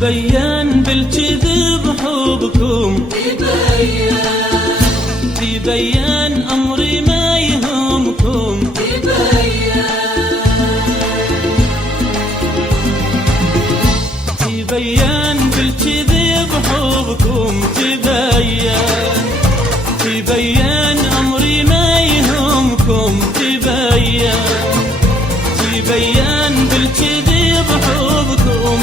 تبين بالكذب حبكم، تبين أمري ما يهمكم، تبين بالكذب حبكم، تبين أمري ما يهمكم، تبين بالكذب حبكم،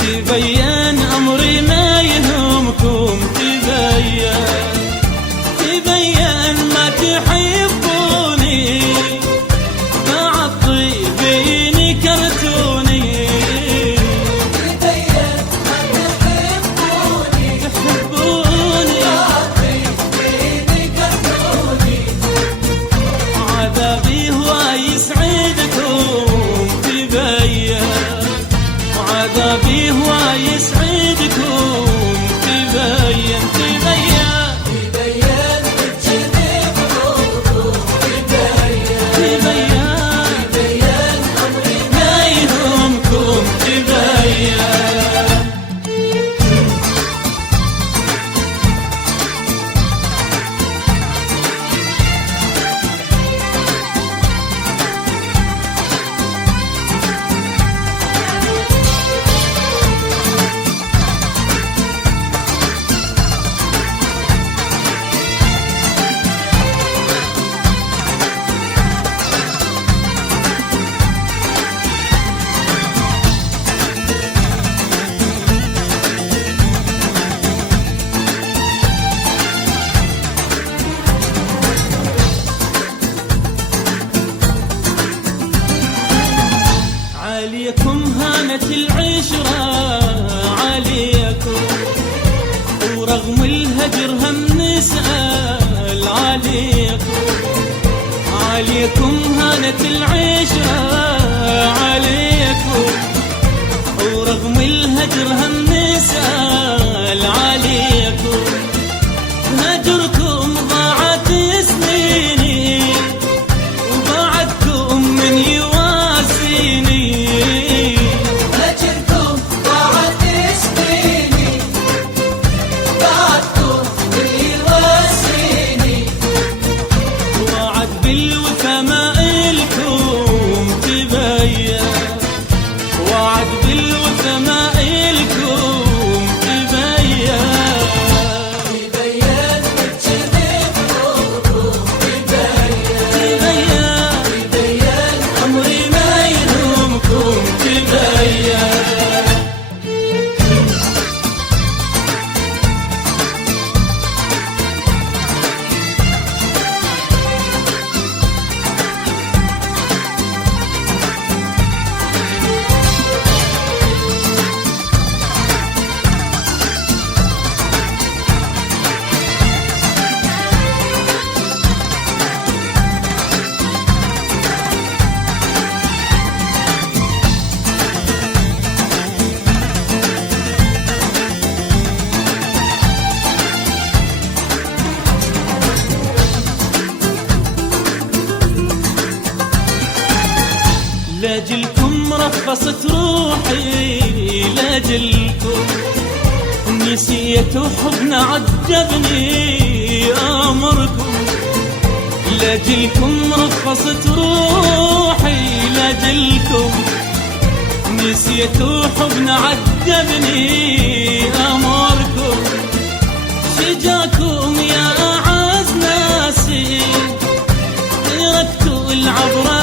تبين أمري ما يهمكم، تبين ما تحبوني بعد طيبين كرتوني، تبين ما تحبوني بعد طيبين كرتوني، عذابي هو يسعدكم، عذابي هو يسعدكم، تبين بالكذب حبكم، تبين أمري ما يهمكم، عليكم هانت العشرة، عليكم ورغم الهجر هم نسأل، عليكم هانت العشرة، عليكم ورغم الهجر هم نسأل، عليكم هجركم ضاعت سنيني وبعدكم من يواسيني، وعد بالوفا ما إلكم، تبين بالكذب حبكم، تبين أمري ما يهمكم، تبين لاجلكم رخصت روحي، لاجلكم نسيت حبنا عجبني أمركم، لاجلكم رخصت روحي، لاجلكم نسيت حبنا عجبني أمركم، شجاكم يا أعز ناسي تركتوا العبرة